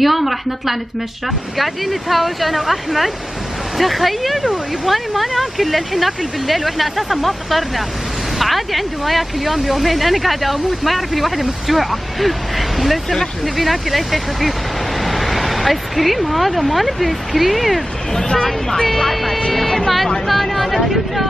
اليوم راح نطلع نتمشى. قاعدين نتهاوش انا واحمد. تخيلوا يبغاني ما ناكل للحين، ناكل بالليل واحنا اساسا ما فطرنا. عادي عنده ما ياكل يوم يومين، انا قاعده اموت ما يعرف اني واحده مفجوعه. لو سمحت نبي ناكل اي شيء خفيف. ايس كريم هذا ما نبي ايس كريم. مع الانسان هذا كله.